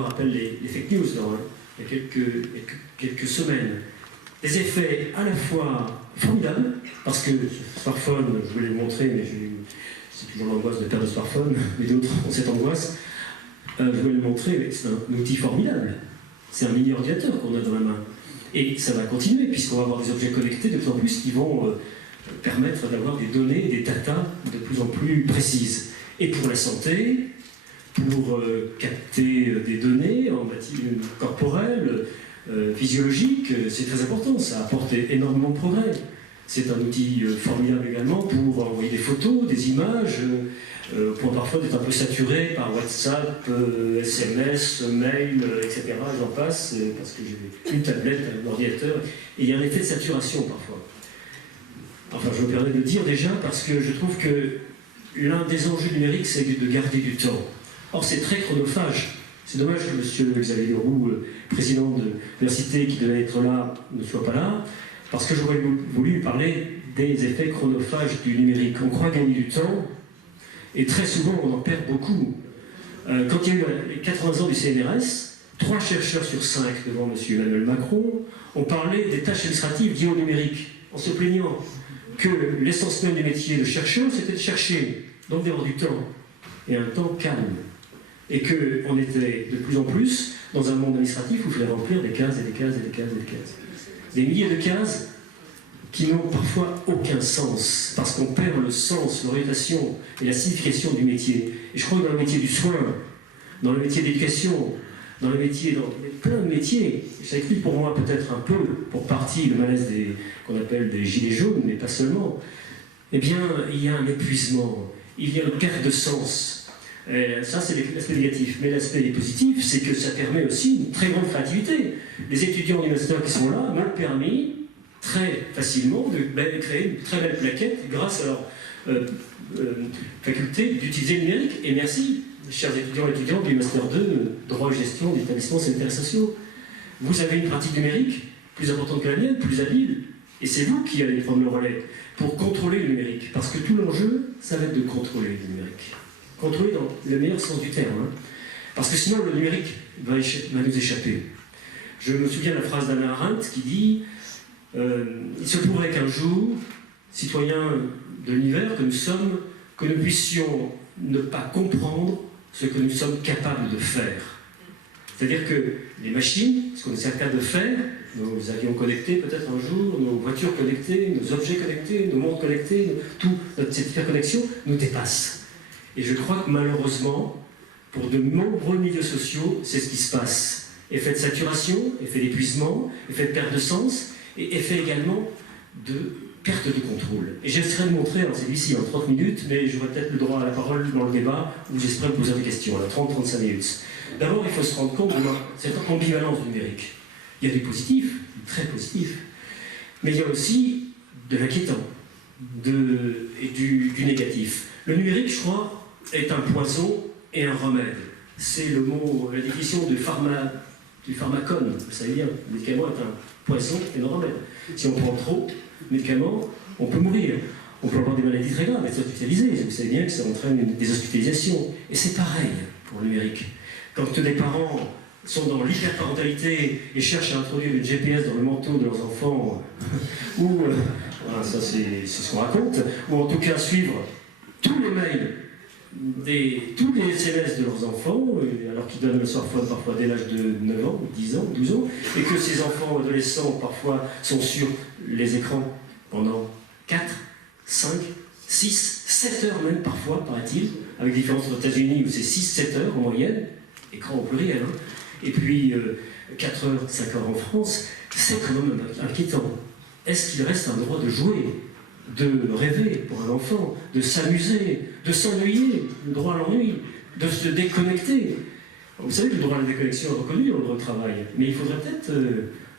appelle les fake news il y a quelques semaines. Des effets à la fois formidables, parce que ce smartphone, je voulais le montrer, mais c'est toujours l'angoisse de perdre le smartphone, mais d'autres ont cette angoisse. Je voulais le montrer, mais c'est un outil formidable. C'est un mini-ordinateur qu'on a dans la main. Et ça va continuer, puisqu'on va avoir des objets connectés de plus en plus qui vont permettre d'avoir des données, des data de plus en plus précises. Et pour la santé, pour capter des données en matière corporelle, physiologique, c'est très important, ça apporte énormément de progrès. C'est un outil formidable également pour envoyer des photos, des images, au point parfois d'être un peu saturé par WhatsApp, SMS, mail, etc. J'en passe, parce que j'ai une tablette, un ordinateur, et il y a un effet de saturation parfois. Enfin, je me permets de le dire déjà, parce que je trouve que l'un des enjeux numériques, c'est de garder du temps. Or, c'est très chronophage. C'est dommage que M. Xavier Leroux, président de l'université qui devait être là, ne soit pas là, parce que j'aurais voulu parler des effets chronophages du numérique. On croit gagner du temps, et très souvent on en perd beaucoup. Quand il y a eu les 80 ans du CNRS, 3 chercheurs sur 5 devant M. Emmanuel Macron ont parlé des tâches administratives liées au numérique, en se plaignant que l'essence même du métier de chercheur, c'était de chercher, donc d'avoir du temps, et un temps calme. Et qu'on était de plus en plus dans un monde administratif où il fallait remplir des cases et des cases et des cases et des cases. Des milliers de cases qui n'ont parfois aucun sens, parce qu'on perd le sens, l'orientation et la signification du métier. Et je crois que dans le métier du soin, dans le métier de l'éducation, dans plein de métiers, ça explique pour moi peut-être un peu, pour partie, le malaise qu'on appelle des gilets jaunes, mais pas seulement, eh bien, il y a un épuisement, il y a une perte de sens. Ça, c'est l'aspect négatif. Mais l'aspect positif, c'est que ça permet aussi une très grande créativité. Les étudiants universitaires qui sont là m'ont permis très facilement de créer une très belle plaquette grâce à leur faculté d'utiliser le numérique. Et merci, chers étudiants et étudiantes du Master 2, droit et gestion des établissements sanitaires et sociaux. Vous avez une pratique numérique plus importante que la mienne, plus habile. Et c'est vous qui allez prendre le relais pour contrôler le numérique. Parce que tout l'enjeu, ça va être de contrôler le numérique. Contrôler dans le meilleur sens du terme. Parce que sinon, le numérique va nous échapper. Je me souviens de la phrase d'Anna Arendt qui dit il se pourrait qu'un jour, citoyens de l'univers que nous sommes, que nous puissions ne pas comprendre ce que nous sommes capables de faire. C'est-à-dire que les machines, ce qu'on est capable de faire, nos avions connectés peut-être un jour, nos voitures connectées, nos objets connectés, nos montres connectées, cette hyperconnexion nous dépasse. Et je crois que malheureusement, pour de nombreux milieux sociaux, c'est ce qui se passe. Effet de saturation, effet d'épuisement, effet de perte de sens, et effet également de perte de contrôle. Et j'essaierai de montrer, alors c'est ici en 30 minutes, mais j'aurai peut-être le droit à la parole dans le débat, où j'espère vous poser des questions, à 30-35 minutes. D'abord, il faut se rendre compte de cette ambivalence numérique. Il y a du positif, du très positif, mais il y a aussi de l'inquiétant, et du négatif. Le numérique, je crois, est un poison et un remède. C'est la définition du pharmacone. Vous savez bien, le médicament est un poison et un remède. Si on prend trop de médicaments, on peut mourir. On peut avoir des maladies très graves, être hospitalisé. Vous savez bien que ça entraîne des hospitalisations. Et c'est pareil pour le numérique. Quand des parents sont dans l'hyperparentalité et cherchent à introduire une GPS dans le manteau de leurs enfants, ou, voilà, ça c'est ce qu'on raconte, ou en tout cas suivre tous les mails, tous les SMS de leurs enfants, alors qu'ils donnent le smartphone parfois dès l'âge de 9 ans, 10 ans, 12 ans, et que ces enfants adolescents parfois sont sur les écrans pendant 4, 5, 6, 7 heures même parfois, paraît-il, avec différence aux États-Unis où c'est 6-7 heures en moyenne, écran au pluriel, hein. Et puis 4 heures, 5 heures en France, c'est quand même inquiétant. Est-ce qu'il reste un droit de jouer, de rêver pour un enfant, de s'amuser, de s'ennuyer, le droit à l'ennui, de se déconnecter? Vous savez que le droit à la déconnexion est reconnu dans le droit du travail, mais il faudrait peut-être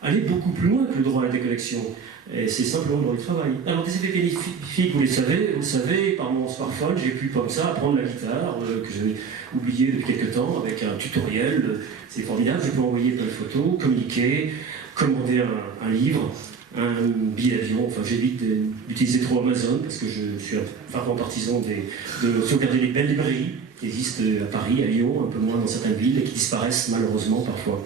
aller beaucoup plus loin que le droit à la déconnexion. Et c'est simplement le droit du travail. Alors, des effets bénéfiques, vous le savez, par mon smartphone, j'ai pu comme ça apprendre la guitare, que j'avais oublié depuis quelques temps, avec un tutoriel. C'est formidable, je peux envoyer plein de photos, communiquer, commander un livre, un billet d'avion. Enfin, j'évite d'utiliser trop Amazon, parce que je suis un fervent partisan de sauvegarder les belles librairies. qui existent à Paris, à Lyon, un peu moins dans certaines villes, et qui disparaissent malheureusement parfois.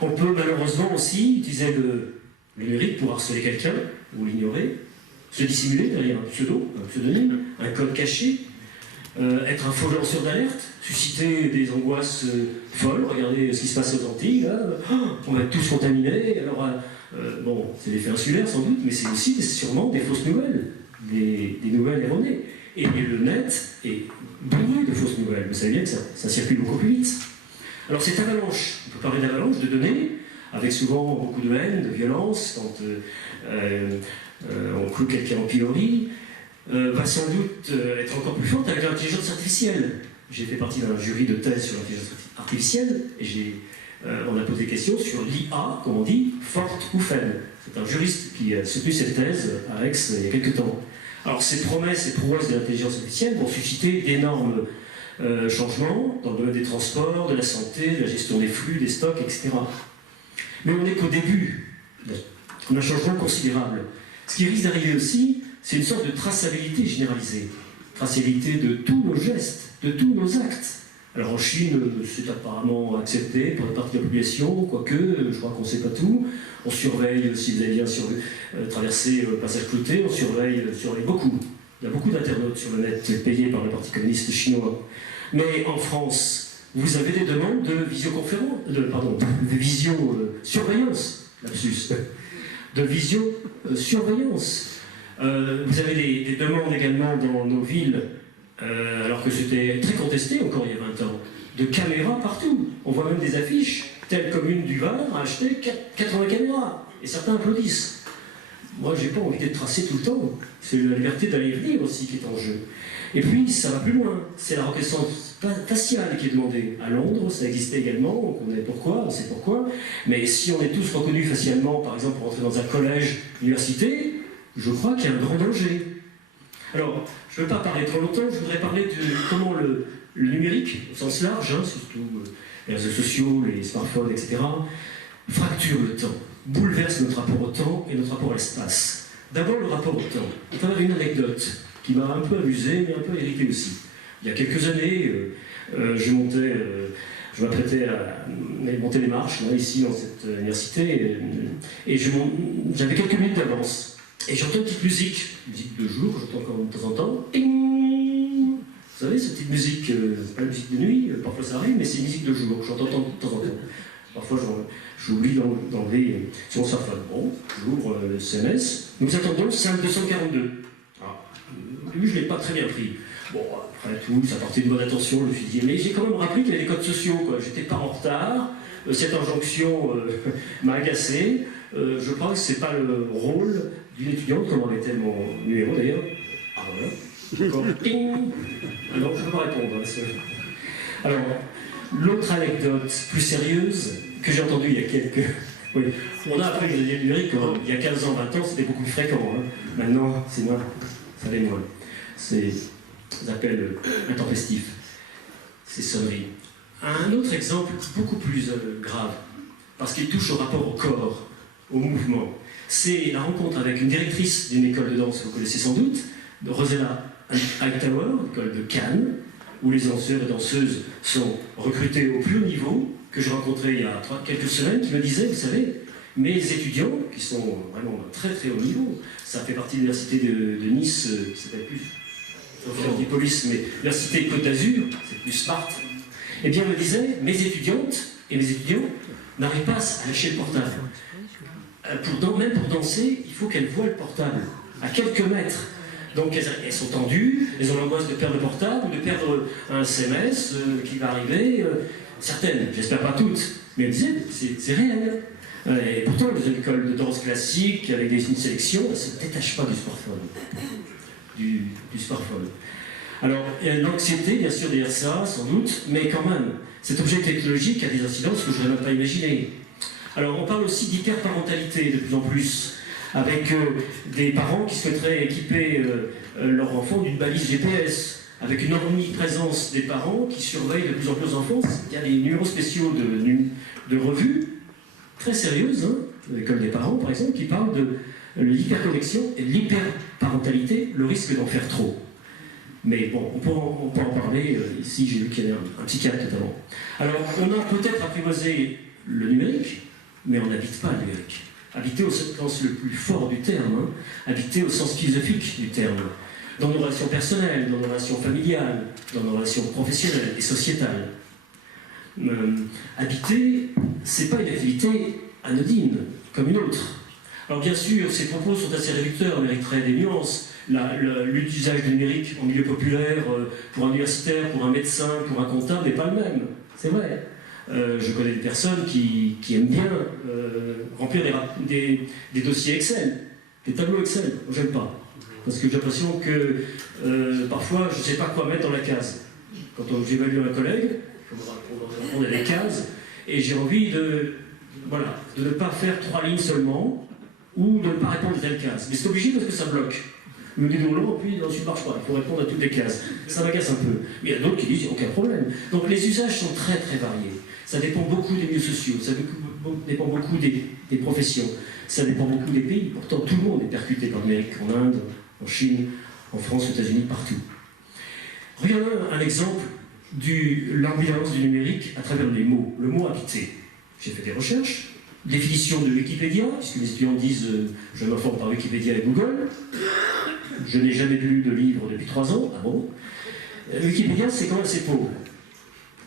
On peut malheureusement aussi utiliser le numérique pour harceler quelqu'un, ou l'ignorer, se dissimuler derrière un pseudonyme, un code caché, être un faux lanceur d'alerte, susciter des angoisses folles. Regardez ce qui se passe aux Antilles, là. On va être tous contaminés. Alors, bon, c'est l'effet insulaire sans doute, mais c'est aussi sûrement des fausses nouvelles, des nouvelles erronées. Et le net est bourré de fausses nouvelles. Vous savez bien que ça circule beaucoup plus vite. Alors cette avalanche, on peut parler d'avalanche de données, avec souvent beaucoup de haine, de violence, quand on cloue quelqu'un en pilori, va sans doute être encore plus forte avec l'intelligence artificielle. J'ai fait partie d'un jury de thèse sur l'intelligence artificielle, et on a posé des questions sur l'IA, comme on dit, forte ou faible. C'est un juriste qui a soutenu cette thèse à Aix il y a quelques temps. Alors ces promesses et prouesses de l'intelligence artificielle vont susciter d'énormes changements dans le domaine des transports, de la santé, de la gestion des flux, des stocks, etc. Mais on n'est qu'au début d'un changement considérable. Ce qui risque d'arriver aussi, c'est une sorte de traçabilité généralisée. Traçabilité de tous nos gestes, de tous nos actes. Alors en Chine, c'est apparemment accepté par une partie de la population, quoique, je crois qu'on ne sait pas tout. On surveille, si vous avez bien traversé le passage clouté, on surveille beaucoup. Il y a beaucoup d'internautes sur le net payés par le Parti communiste chinois. Mais en France, vous avez des demandes de de visiosurveillance, lapsus, de visiosurveillance. Vous avez des demandes également dans nos villes, alors que c'était très contesté encore il y a 20 ans, de caméras partout. On voit même des affiches, telle commune du Var a acheté 80 caméras, et certains applaudissent. Moi, j'ai pas envie d'être tracé tout le temps. C'est la liberté d'aller et venir aussi qui est en jeu. Et puis, ça va plus loin. C'est la reconnaissance faciale qui est demandée. À Londres, ça existait également, on sait pourquoi. Mais si on est tous reconnus facialement, par exemple, pour entrer dans un collège, université, je crois qu'il y a un grand danger. Alors, je ne veux pas parler trop longtemps, je voudrais parler de comment le numérique, au sens large, surtout les réseaux sociaux, les smartphones, etc., fracture le temps, bouleverse notre rapport au temps et notre rapport à l'espace. D'abord, le rapport au temps. Il y a une anecdote qui m'a un peu amusé, mais un peu irrité aussi. Il y a quelques années, je m'apprêtais à monter les marches, là, ici, dans cette université, et j'avais quelques minutes d'avance. Et j'entends une petite musique de jour, j'entends encore de temps en temps. Ting. Vous savez, cette petite musique, c'est pas une musique de nuit, parfois ça arrive, mais c'est une musique de jour, j'entends de temps en temps. Parfois, j'oublie d'enlever sur mon smartphone. Bon, j'ouvre le SMS. Nous attendons salle 242. Au début, je ne l'ai pas très bien pris. Bon, après tout, ça portait une bonne attention, je me suis dit, mais j'ai quand même rappelé qu'il y avait des codes sociaux, quoi. J'étais pas en retard, cette injonction m'a agacé. Je crois que c'est pas le rôle d'une étudiante, comme en était mon numéro d'ailleurs. Ah voilà. D'accord. Ah non, je ne peux pas répondre. Alors, l'autre anecdote plus sérieuse que j'ai entendue il y a quelques... Oui, on a appris le numérique il y a 15 ans, 20 ans, c'était beaucoup plus fréquent. Maintenant, c'est moins. Ça l'est moins. C'est des appels intempestifs. Ces sonneries. Un autre exemple beaucoup plus grave, parce qu'il touche au rapport au corps, au mouvement. C'est la rencontre avec une directrice d'une école de danse, vous connaissez sans doute, de Rosella Hightower, école de Cannes, où les danseurs et danseuses sont recrutés au plus haut niveau, que j'ai rencontré il y a quelques semaines, qui me disait, vous savez, mes étudiants, qui sont vraiment très très haut niveau, ça fait partie de l'université de Nice, qui s'appelle plus Antipolis, mais l'université Côte d'Azur, c'est plus smart, eh bien me disait, mes étudiantes et mes étudiants n'arrivent pas à lâcher le portable. Même pour danser, il faut qu'elles voient le portable, à quelques mètres. Donc elles sont tendues, elles ont l'angoisse de perdre le portable, ou de perdre un SMS qui va arriver. Certaines, j'espère pas toutes, mais elles disaient, c'est réel. Et pourtant, les écoles de danse classique, avec une sélection, elles ne se détachent pas du smartphone. Du smartphone. Alors, il y a l'anxiété, bien sûr, derrière ça, sans doute, mais quand même, cet objet technologique a des incidences que je n'aurais même pas imaginées. Alors, on parle aussi d'hyperparentalité de plus en plus, avec des parents qui souhaiteraient équiper leur enfant d'une balise GPS, avec une omniprésence des parents qui surveillent de plus en plus les enfants. Il y a des numéros spéciaux de revues très sérieuses, l'école des parents par exemple, qui parlent de l'hyperconnexion et de l'hyperparentalité, le risque d'en faire trop. Mais bon, on peut en parler. Ici, j'ai vu qu'il y avait un psychiatre notamment. Alors, on a peut-être apprivoisé le numérique, mais on n'habite pas le numérique. Habiter au sens le plus fort du terme, hein. Habiter au sens philosophique du terme, dans nos relations personnelles, dans nos relations familiales, dans nos relations professionnelles et sociétales. Habiter, c'est pas une activité anodine, comme une autre. Alors bien sûr, ces propos sont assez réducteurs, mériteraient des nuances. L'usage du numérique en milieu populaire, pour un universitaire, pour un médecin, pour un comptable, n'est pas le même. C'est vrai. Je connais des personnes qui aiment bien remplir des dossiers Excel, des tableaux Excel. Moi, j'aime pas. Parce que j'ai l'impression que parfois, je ne sais pas quoi mettre dans la case. Quand j'évalue un collègue, on a des cases, et j'ai envie de ne pas faire 3 lignes seulement, ou de ne pas répondre à telle case. Mais c'est obligé parce que ça bloque. Le déroulant, puis ensuite ne marche pas, il faut répondre à toutes les cases. Ça m'agace un peu. Mais il y a d'autres qui disent, aucun problème. Donc les usages sont très très variés. Ça dépend beaucoup des milieux sociaux, ça dépend beaucoup des professions, ça dépend beaucoup des pays. Pourtant, tout le monde est percuté par le numérique, en Inde, en Chine, en France, aux États-Unis, partout. Regardons un exemple de l'ambiance du numérique à travers les mots. Le mot habiter. J'ai fait des recherches. Définition de Wikipédia, puisque les étudiants disent je m'informe par Wikipédia et Google. Je n'ai jamais lu de livre depuis 3 ans. Ah bon? Wikipédia, c'est quand même assez pauvre.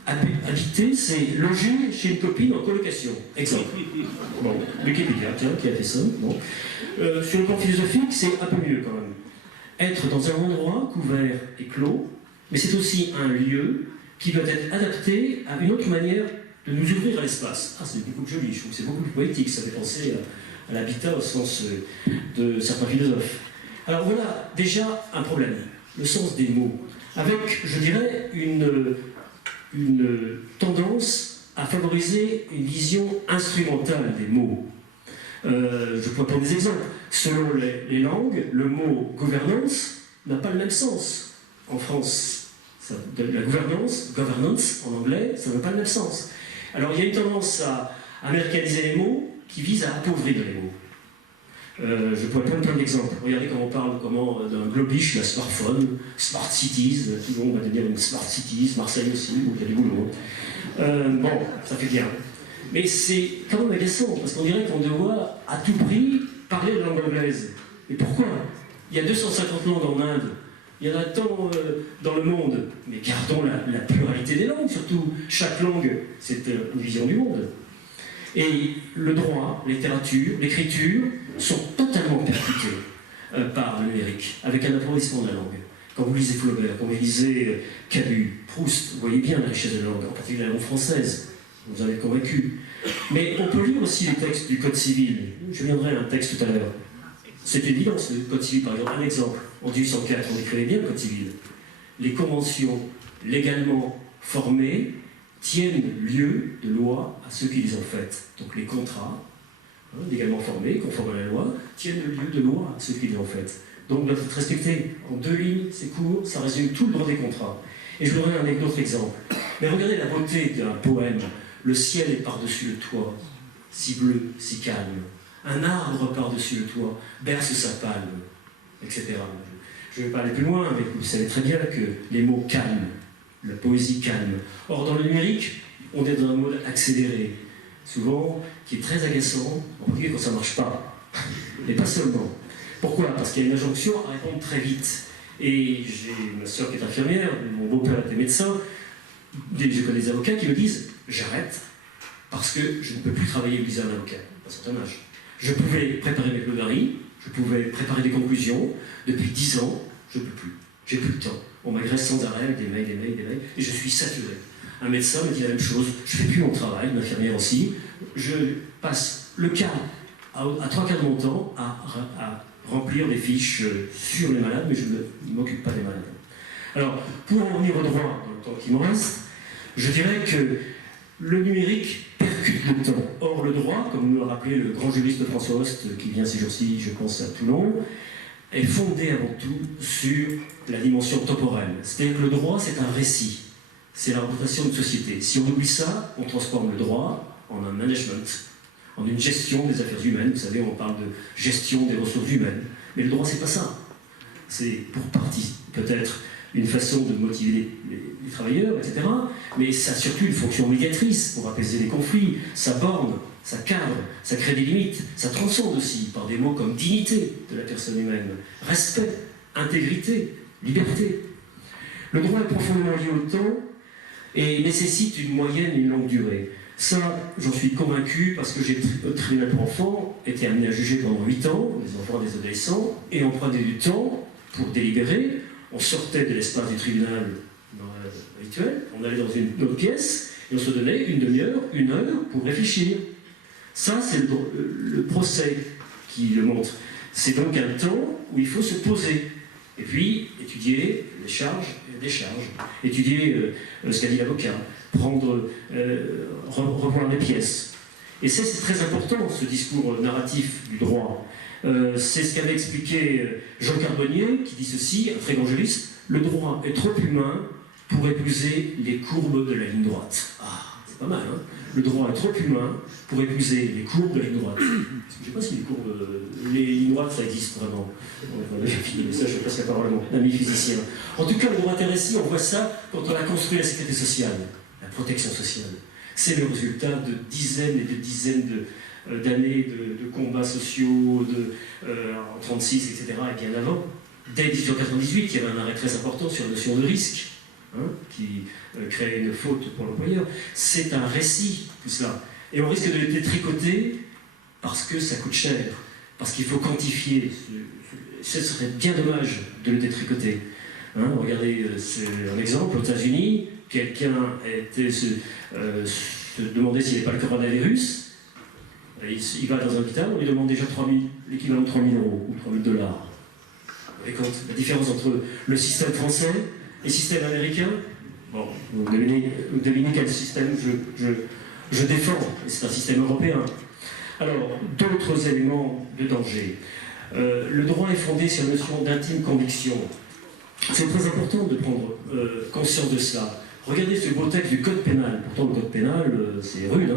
Habiter, c'est loger chez une copine en colocation. Exemple. Bon, Wikipédia, tiens, qui a fait ça. Bon. Sur le plan philosophique, c'est un peu mieux quand même. Être dans un endroit couvert et clos, mais c'est aussi un lieu qui doit être adapté à une autre manière de nous ouvrir à l'espace. Ah, c'est beaucoup plus joli, je trouve que c'est beaucoup plus poétique, ça fait penser à l'habitat au sens de certains philosophes. Alors voilà, déjà un problème, le sens des mots, avec, je dirais, une tendance à favoriser une vision instrumentale des mots. Je pourrais prendre des exemples. Selon les langues, le mot gouvernance n'a pas le même sens. En France, la governance en anglais, ça n'a pas le même sens. Alors il y a une tendance à américaniser les mots qui vise à appauvrir les mots. Je pourrais prendre plein d'exemples. Regardez comment on parle d'un globish, la smartphone, smart cities, tout le monde va devenir une smart cities, Marseille aussi, où il y a du boulot. Bon, ça fait bien. Mais c'est quand même agaçant, parce qu'on dirait qu'on doit à tout prix parler la langue anglaise. Mais pourquoi? Il y a 250 langues en Inde. Il y en a tant dans le monde, mais gardons la pluralité des langues, surtout. Chaque langue, c'est une vision du monde. Et le droit, la littérature, l'écriture sont totalement percutés par le numérique, avec un appauvrissement de la langue. Quand vous lisez Flaubert, quand vous lisez Camus, Proust, vous voyez bien la richesse de la langue, en particulier la langue française, vous en êtes convaincu. Mais on peut lire aussi les textes du Code civil. Je viendrai à un texte tout à l'heure. C'est évident, le Code civil, par exemple. Un exemple, en 1804, on écrivait bien le Code civil. Les conventions légalement formées tiennent lieu de loi à ceux qui les ont faites. Donc les contrats, légalement formés, conformes à la loi, tiennent lieu de loi à ceux qui les ont faites. Donc doivent être respectés. En 2 lignes, c'est court, ça résume tout le droit des contrats. Et je vous donnerai un autre exemple. Mais regardez la beauté d'un poème. Le ciel est par-dessus le toit, si bleu, si calme. Un arbre par-dessus le toit berce sa palme, etc. Je ne vais pas aller plus loin, mais vous savez très bien que les mots calment, la poésie calme. Or, dans le numérique, on est dans un mode accéléré, souvent, qui est très agaçant, en particulier quand ça ne marche pas. Mais pas seulement. Pourquoi? Parce qu'il y a une injonction à répondre très vite. Et j'ai ma soeur qui est infirmière, mon beau-père était médecin, je connais des avocats qui me disent « j'arrête parce que je ne peux plus travailler visa un avocat à un certain âge ». Je pouvais préparer mes plaidoiries, je pouvais préparer des conclusions. Depuis 10 ans, je ne peux plus. J'ai plus le temps. On m'agresse sans arrêt, des mails, et je suis saturé. Un médecin me dit la même chose. Je ne fais plus mon travail, une infirmière aussi. Je passe le quart, à 3/4 de mon temps, à remplir des fiches sur les malades, mais je ne m'occupe pas des malades. Alors, pour en revenir au droit, dans le temps qui me reste, je dirais que le numérique percute le temps. Or, le droit, comme nous l'a rappelé le grand juriste François Host, qui vient ces jours-ci, je pense, à Toulon, est fondé avant tout sur la dimension temporelle. C'est-à-dire que le droit, c'est un récit. C'est la représentation d'une société. Si on oublie ça, on transforme le droit en un management, en une gestion des affaires humaines. Vous savez, on parle de gestion des ressources humaines. Mais le droit, c'est pas ça. C'est pour partie, peut-être, une façon de motiver les travailleurs, etc. Mais ça a surtout une fonction médiatrice pour apaiser les conflits, ça borne, ça cadre, ça crée des limites, ça transcende aussi par des mots comme dignité de la personne humaine, respect, intégrité, liberté. Le droit est profondément lié au temps et nécessite une moyenne et une longue durée. Ça, j'en suis convaincu parce que j'ai, au tribunal pour enfants, été amené à juger pendant 8 ans, des enfants et des adolescents, et on prenait du temps pour délibérer. On sortait de l'espace du tribunal habituel, on allait dans une autre pièce, et on se donnait une demi-heure, une heure pour réfléchir. Ça, c'est le procès qui le montre. C'est donc un temps où il faut se poser, et puis étudier les charges et les décharges, étudier ce qu'a dit l'avocat, revoir les pièces. Et c'est très important, ce discours narratif du droit. C'est ce qu'avait expliqué Jean Carbonnier, qui dit ceci, un très grand juriste: le droit est trop humain pour épouser les courbes de la ligne droite. Ah, c'est pas mal, hein? Le droit est trop humain pour épouser les courbes de la ligne droite. Je ne sais pas si les lignes droites, ça existe vraiment. Mais ça, je passe la parole à mon ami physicien. En tout cas, le droit terrestre, on voit ça quand on a construit la sécurité sociale, la protection sociale. C'est le résultat de dizaines et de dizaines d'années de combats sociaux, en 1936, etc., et bien avant. Dès 1898, il y avait un arrêt très important sur la notion de risque, qui crée une faute pour l'employeur. C'est un récit, tout cela. Et on risque de le détricoter parce que ça coûte cher, parce qu'il faut quantifier. Ce serait bien dommage de le détricoter. Regardez, c'est un exemple, aux États-Unis, quelqu'un se demandait s'il n'y avait pas le coronavirus. Il va dans un hôpital, on lui demande déjà l'équivalent de 3 000 € ou 3 000 $. Vous voyez compte la différence entre le système français et le système américain? Bon, vous devinez quel système je défends, et c'est un système européen. Alors, d'autres éléments de danger. Le droit est fondé sur la notion d'intime conviction. C'est très important de prendre conscience de cela. Regardez ce beau texte du Code pénal. Pourtant, le Code pénal, c'est rude,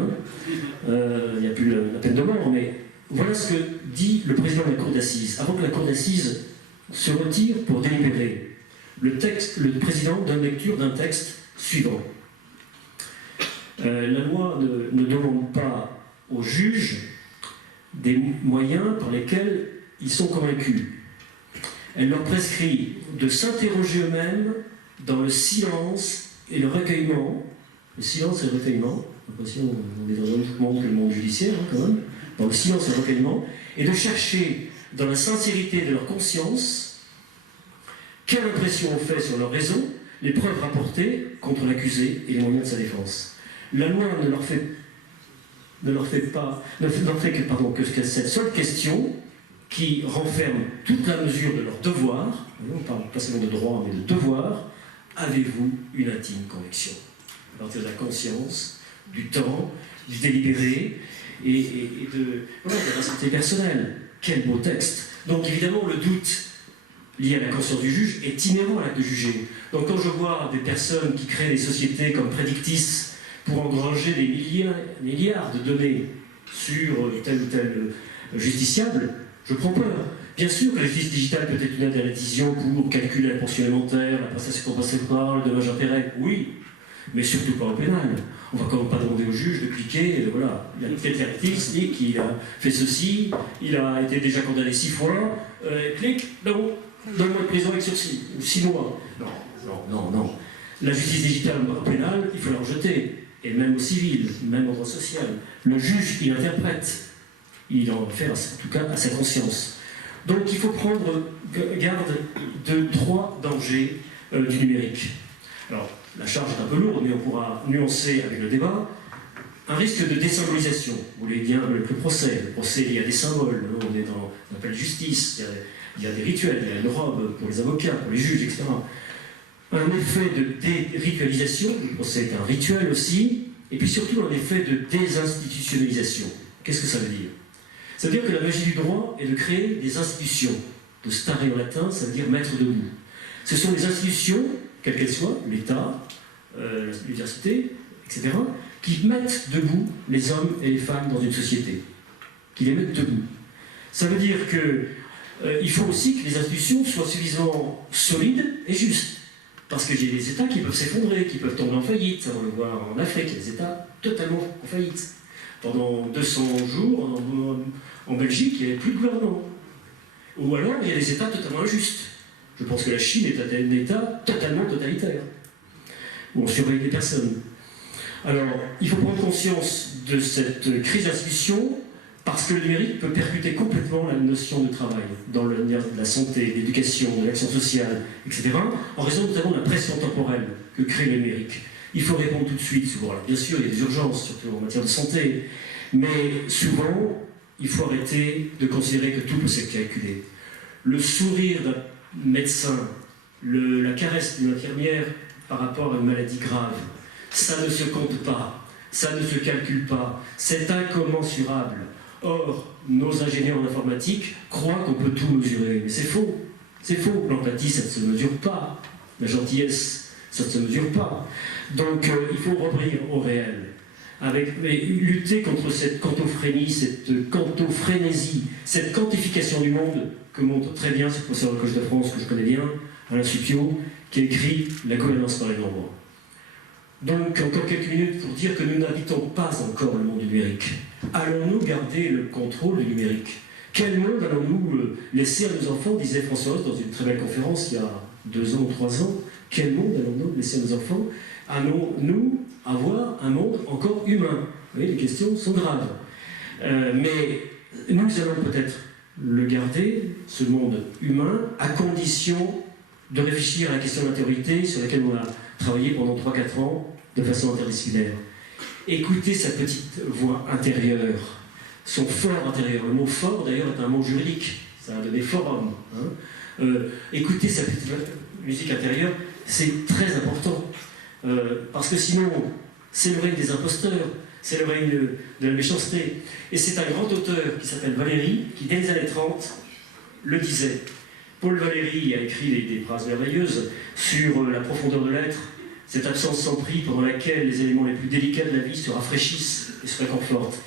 il n'y a plus la peine de mort, mais voilà ce que dit le président de la Cour d'assises. Avant que la Cour d'assises se retire pour délibérer, le président donne lecture d'un texte suivant. La loi ne demande pas aux juges des moyens par lesquels ils sont convaincus. Elle leur prescrit de s'interroger eux-mêmes dans le silence et le recueillement. Le silence et le recueillement, j'ai l'impression qu'on est dans un autre monde que le monde judiciaire, quand même, dans le silence et le recueillement, et de chercher dans la sincérité de leur conscience quelle impression on fait sur leur raison, les preuves rapportées contre l'accusé et les moyens de sa défense. La loi ne leur fait que cette seule question qui renferme toute la mesure de leur devoir. On parle pas seulement de droit, mais de devoir. Avez-vous une intime conviction? À partir de la conscience, du temps, du délibéré et de la santé personnelle. Quel beau texte! Donc évidemment, le doute lié à la conscience du juge est inhérent à l'acte de juger. Donc quand je vois des personnes qui créent des sociétés comme Predictis pour engranger des milliards de données sur tel ou tel justiciable, je prends peur. Bien sûr que la justice digitale peut être une aide à la décision pour calculer la pension alimentaire, la prestation compensatoire, le dommage intérêt, oui, mais surtout pas au pénal. On va quand même pas demander au juge de cliquer, voilà, il y a peut-être l'article qui a fait ceci, il a été déjà condamné 6 fois, clique, non, donne-moi de prison avec sursis, ou 6 mois. Non. La justice digitale au pénal, il faut la rejeter, et même au civil, même au droit social. Le juge, il interprète, il en fait en tout cas à sa conscience. Donc il faut prendre garde de 3 dangers du numérique. Alors, la charge est un peu lourde, mais on pourra nuancer avec le débat. Un risque de désymbolisation. Vous voulez bien le procès. Le procès, il y a des symboles. On est dans on appelle justice. Il y a des rituels. Il y a une robe pour les avocats, pour les juges, etc. Un effet de déritualisation. Le procès est un rituel aussi. Et puis surtout un effet de désinstitutionnalisation. Qu'est-ce que ça veut dire? Ça veut dire que la magie du droit est de créer des institutions. De stare en latin, ça veut dire mettre debout. Ce sont des institutions, quelles qu'elles soient, l'État, l'université, etc., qui mettent debout les hommes et les femmes dans une société. Qui les mettent debout. Ça veut dire qu'il faut aussi que les institutions soient suffisamment solides et justes. Parce que j'ai des États qui peuvent s'effondrer, qui peuvent tomber en faillite. On le voit en Afrique, il y a des États totalement en faillite. Pendant 200 jours, en Belgique, il n'y avait plus de gouvernement. Ou alors, il y a des États totalement injustes. Je pense que la Chine est un État totalement totalitaire, où on surveille des personnes. Alors, il faut prendre conscience de cette crise d'institution, parce que le numérique peut percuter complètement la notion de travail, dans le de la santé, de l'éducation, de l'action sociale, etc., en raison notamment de la pression temporelle que crée le numérique. Il faut répondre tout de suite, souvent. Alors, bien sûr, il y a des urgences, surtout en matière de santé, mais souvent, il faut arrêter de considérer que tout peut se calculer. Le sourire d'un médecin, la caresse d'une infirmière par rapport à une maladie grave, ça ne se compte pas, ça ne se calcule pas, c'est incommensurable. Or, nos ingénieurs en informatique croient qu'on peut tout mesurer, mais c'est faux. C'est faux. L'empathie, ça ne se mesure pas. La gentillesse, ça ne se mesure pas. Donc, il faut revenir au réel. Mais lutter contre cette quantophrénie, cette quantofrénésie, cette quantification du monde que montre très bien ce professeur de Collège de France que je connais bien, Alain Suppiot, qui a écrit La gouvernance par les nombres. Donc, encore quelques minutes pour dire que nous n'habitons pas encore le monde du numérique. Allons-nous garder le contrôle du numérique? Quel monde allons-nous laisser à nos enfants, disait Françoise dans une très belle conférence il y a 2 ans ou 3 ans. Quel monde allons-nous laisser à nos enfants? Allons-nous avoir un monde encore humain? Vous voyez, les questions sont graves. Mais nous allons peut-être le garder, ce monde humain, à condition de réfléchir à la question de l'intériorité sur laquelle on a travaillé pendant 3-4 ans de façon interdisciplinaire. Écoutez sa petite voix intérieure, son fort intérieur. Le mot fort, d'ailleurs, est un mot juridique. Ça a donné forum. Écoutez sa petite musique intérieure, c'est très important. Parce que sinon, c'est le règne des imposteurs, c'est le règne de la méchanceté. Et c'est un grand auteur qui s'appelle Valéry, qui, dès les années 30, le disait. Paul Valéry a écrit des phrases merveilleuses sur la profondeur de l'être, cette absence sans prix pendant laquelle les éléments les plus délicats de la vie se rafraîchissent et se réconfortent.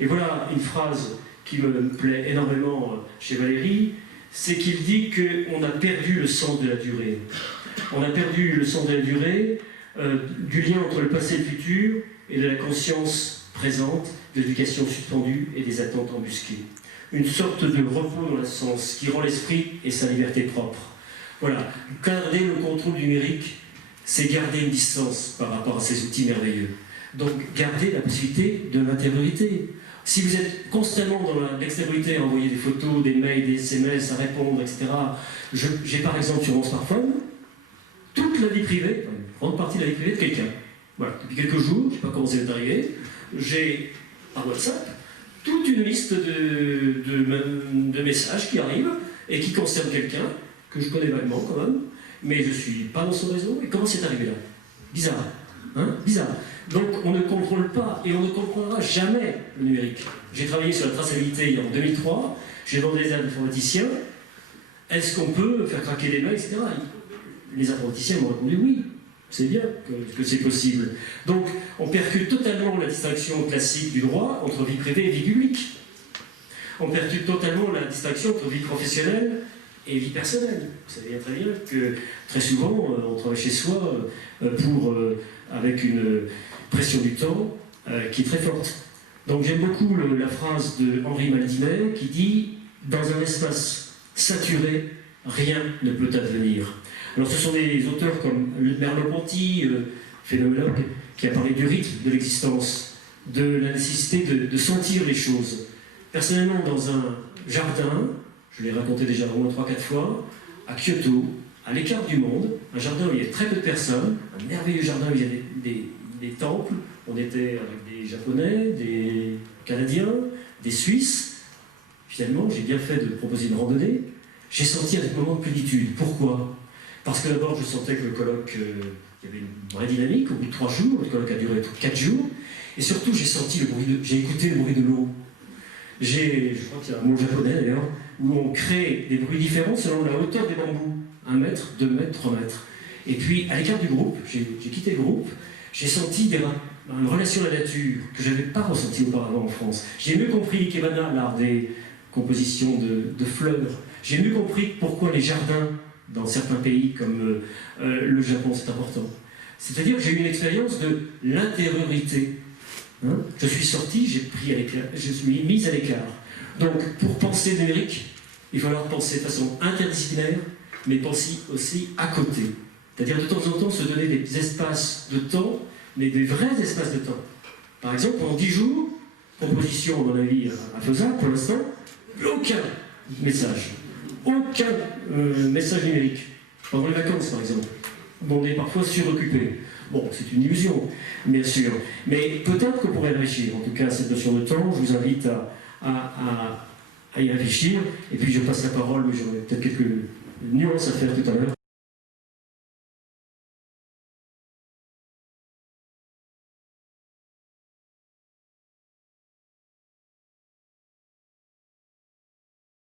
Et voilà une phrase qui me plaît énormément chez Valéry, c'est qu'il dit qu'on a perdu le sens de la durée. On a perdu le sens de la durée, du lien entre le passé et le futur, et de la conscience présente, de l'éducation suspendue et des attentes embusquées. Une sorte de repos dans l'essence qui rend l'esprit et sa liberté propre. Voilà, garder le contrôle numérique, c'est garder une distance par rapport à ces outils merveilleux. Donc, garder la possibilité de l'intériorité. Si vous êtes constamment dans l'extériorité à envoyer des photos, des mails, des SMS, à répondre, etc. J'ai par exemple sur mon smartphone toute la vie privée, une grande partie de la vie privée de quelqu'un. Voilà, depuis quelques jours, je ne sais pas comment c'est arrivé, j'ai par WhatsApp toute une liste de messages qui arrivent et qui concernent quelqu'un que je connais vaguement quand même, mais je ne suis pas dans son réseau. Et comment c'est arrivé là? Bizarre. Hein? Bizarre. Donc on ne contrôle pas et on ne contrôlera jamais le numérique. J'ai travaillé sur la traçabilité en 2003, j'ai demandé des informaticiens, est-ce qu'on peut faire craquer les mails, etc. Les informaticiens m'ont répondu oui, c'est bien que c'est possible. Donc on percute totalement la distinction classique du droit entre vie privée et vie publique. On percute totalement la distinction entre vie professionnelle et vie personnelle. Vous savez très bien que très souvent on travaille chez soi avec une pression du temps qui est très forte. Donc j'aime beaucoup la phrase de Henri Maldinet qui dit « Dans un espace saturé, rien ne peut advenir ». Alors ce sont des auteurs comme Merleau-Ponty, phénoménologue, qui a parlé du rythme de l'existence, de la nécessité de sentir les choses. Personnellement, dans un jardin, je l'ai raconté déjà au moins 3-4 fois, à Kyoto, à l'écart du monde, un jardin où il y a très peu de personnes, un merveilleux jardin où il y a des temples, on était avec des Japonais, des Canadiens, des Suisses. Finalement, j'ai bien fait de proposer une randonnée. J'ai senti un moment de plénitude. Pourquoi ? Parce que d'abord, je sentais que le colloque, il y avait une vraie dynamique. Au bout de 3 jours, le colloque a duré 4 jours. Et surtout, j'ai écouté le bruit de l'eau. Je crois qu'il y a un mot japonais d'ailleurs, où on crée des bruits différents selon la hauteur des bambous. 1 mètre, 2 mètres, 3 mètres. Et puis, à l'écart du groupe, j'ai quitté le groupe, j'ai senti une relation à la nature que je n'avais pas ressentie auparavant en France. J'ai mieux compris l'ikebana, l'art des compositions de fleurs. J'ai mieux compris pourquoi les jardins dans certains pays comme le Japon, c'est important. C'est-à-dire que j'ai eu une expérience de l'intériorité. Hein, je suis sorti, je suis mis à l'écart. Donc, pour penser numérique, il va falloir penser de façon interdisciplinaire, mais penser aussi à côté. C'est-à-dire de temps en temps se donner des espaces de temps, mais des vrais espaces de temps. Par exemple, pendant 10 jours, proposition, à mon avis, infaisable pour l'instant, aucun message. Aucun message numérique. Pendant les vacances, par exemple. On est parfois suroccupé. Bon, c'est une illusion, bien sûr. Mais peut-être qu'on pourrait réfléchir, en tout cas, à cette notion de temps. Je vous invite à y réfléchir. Et puis, je passe la parole, mais j'aurai peut-être quelques nuances à faire tout à l'heure.